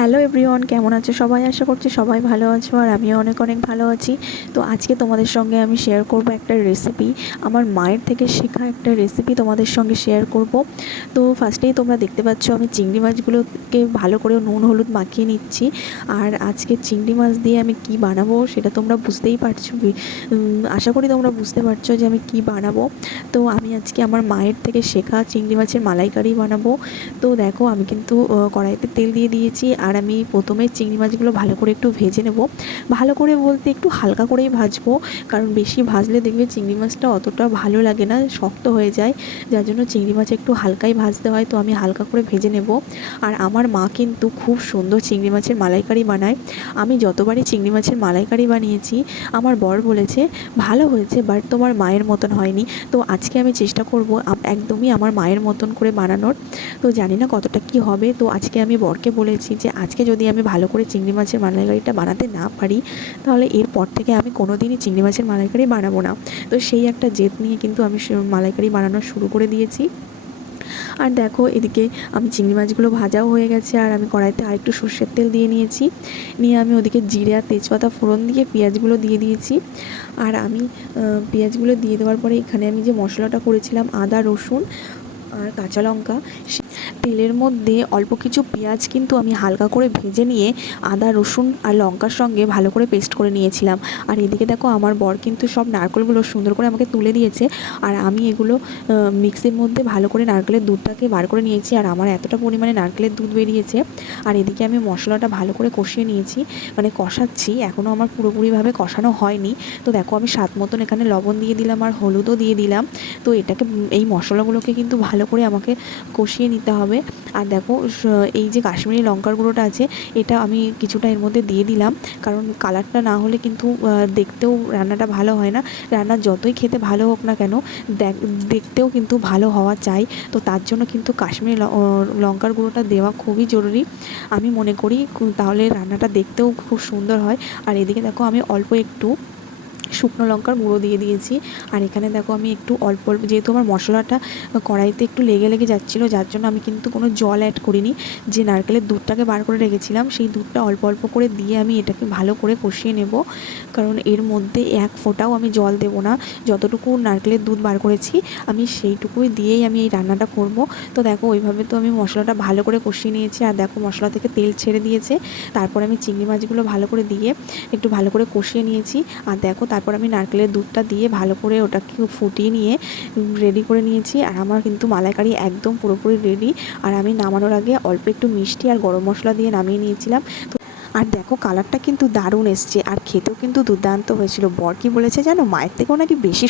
Hello everyone, কেমন আছো সবাই? আশা করছি সবাই ভালো আছো আর আমিও অনেক অনেক ভালো আছি। তো আজকে তোমাদের সঙ্গে আমি শেয়ার করব একটা রেসিপি আমার মায়ের থেকে শেখা একটা রেসিপি তোমাদের সঙ্গে শেয়ার করব। তো ফার্স্টেই তোমরা দেখতে পাচ্ছ আমি চিংড়ি মাছগুলোকে ভালো করে নুন, হলুদ মাখিয়ে নিচ্ছি। আর আজকে চিংড়ি মাছ দিয়ে আমি কি বানাবো সেটা তোমরা বুঝতেই পারছ আশা করি তোমরা বুঝতে পারছ যে আমি কি বানাবো। তো আমি আজকে আমার মায়ের থেকে শেখা চিংড়ি মাছের মালাইকারি বানাবো। তো দেখো আমি কিন্তু কড়াইতে তেল দিয়ে দিয়েছি। আর আমি প্রথমে চিংড়ি মাছগুলো ভালো করে একটু ভেজে নেব। ভালো করে বলতে একটু হালকা করেই ভাজবো, কারণ বেশি ভাজলে দেখবে চিংড়ি মাছটা অতটা ভালো লাগে না, শক্ত হয়ে যায়। যার জন্য চিংড়ি মাছ একটু হালকাই ভাজতে হয়, তো আমি হালকা করে ভেজে নেব। আর আমার মা কিন্তু খুব সুন্দর চিংড়ি মাছের মালাইকারি বানায়। আমি যতবারই চিংড়ি মাছের মালাইকারি বানিয়েছি, আমার বর বলেছে, ভালো হয়েছে বাট তোমার মায়ের মতন হয়নি। তো আজকে আমি চেষ্টা করব একদমই আমার মায়ের মতন করে বানানোর। তো জানি না কতটা কি হবে, তো আজকে আমি বরকে বলেছি যে আজকে যদি আমি ভালো করে চিংড়ি মাছের মালাইকারিটা বানাতে না পারি, তাহলে এরপর থেকে আমি কোনো দিনই চিংড়ি মাছের মালাইকারি বানাবো না। তো সেই একটা জেদ নিয়ে কিন্তু আমি মালাইকারি বানানো শুরু করে দিয়েছি। আর দেখো, এদিকে আমি চিংড়ি মাছগুলো ভাজাও হয়ে গেছে, আর আমি কড়াইতে আরেকটু সর্ষের তেল দিয়ে নিয়েছি। নিয়ে আমি ওদিকে জিরে আর তেজপাতা ফোড়ন দিয়ে পেঁয়াজগুলো দিয়ে দিয়েছি। আর আমি পেঁয়াজগুলো দিয়ে দেওয়ার পরে এখানে আমি যে মশলাটা করেছিলাম, আদা রসুন আর কাঁচা লঙ্কা তেলের মধ্যে অল্প কিছু পেঁয়াজ কিন্তু আমি হালকা করে ভেজে নিয়ে আদা, রসুন আর লঙ্কার সঙ্গে ভালো করে পেস্ট করে নিয়েছিলাম। আর এদিকে দেখো আমার বর কিন্তু সব নারকেলগুলো সুন্দর করে আমাকে তুলে দিয়েছে। আর আমি এগুলো মিক্সির মধ্যে ভালো করে নারকেলের দুধটাকে বার করে নিয়েছি আর আমার এতটা পরিমাণে নারকেলের দুধ বেরিয়েছে। আর এদিকে আমি মশলাটা ভালো করে কষিয়ে নিয়েছি মানে কষাচ্ছি এখনও আমার পুরোপুরিভাবে কষানো হয়নি। তো দেখো আমি স্বাদ মতন এখানে লবণ দিয়ে দিলাম আর হলুদও দিয়ে দিলাম। তো এটাকে, এই মশলাগুলোকে কিন্তু ভালো করে আমাকে কষিয়ে নিতে হবে। আর দেখো এই যে কাশ্মীরি লঙ্কার গুঁড়োটা আছে, এটা আমি কিছুটা এর মধ্যে দিয়ে দিলাম। কারণ কালারটা না হলে কিন্তু দেখতেও রান্নাটা ভালো হয় না। রান্না যতই খেতে ভালো হোক না কেন, দেখ- দেখতেও কিন্তু ভালো হওয়া চাই। তো তার জন্য কিন্তু কাশ্মীরি লঙ্কার গুঁড়োটা দেওয়া খুবই জরুরি। আমি মনে করি, তাহলে রান্নাটা দেখতেও খুব সুন্দর হয়। আর এদিকে দেখো, আমি অল্প একটু শুকনো লঙ্কার গুঁড়ো দিয়ে দিয়েছি। আর এখানে দেখো আমি একটু অল্প অল্প, যেহেতু আমার মশলাটা কড়াইতে একটু লেগে লেগে যাচ্ছিল, যার জন্য আমি কিন্তু কোনো জল অ্যাড করিনি। যে নারকেলের দুধটাকে বার করে রেখেছিলাম, সেই দুধটা অল্প অল্প করে দিয়ে আমি এটাকে ভালো করে কষিয়ে নেব। কারণ এর মধ্যে এক ফোঁটাও আমি জল দেবো না, যতটুকু নারকেলের দুধ বার করেছি, আমি সেইটুকুই দিয়েই আমি এই রান্নাটা করব। তো দেখো, ওইভাবে তো আমি মশলাটা ভালো করে কষিয়ে নিয়েছি, আর দেখো মশলা থেকে তেল ছেড়ে দিয়েছে। তারপর আমি চিংড়ি মাছগুলো ভালো করে দিয়ে একটু ভালো করে কষিয়ে নিয়েছি। আর দেখো তারপর আমি নারকেলের দুধটা দিয়ে ভালো করে ওটাকে ফুটিয়ে নিয়ে রেডি করে নিয়েছি। আর আমার কিন্তু মালাইকারি একদম পুরোপুরি রেডি আর আমি নামানোর আগে অল্প একটু মিষ্টি আর গরম মশলা দিয়ে নামিয়ে নিয়েছিলাম। তো আর দেখো কালারটা কিন্তু দারুণ এসছে। আর খেতেও কিন্তু দুর্দান্ত হয়েছিল। বর কি বলেছে জানো? মায়ের থেকেও নাকি বেশি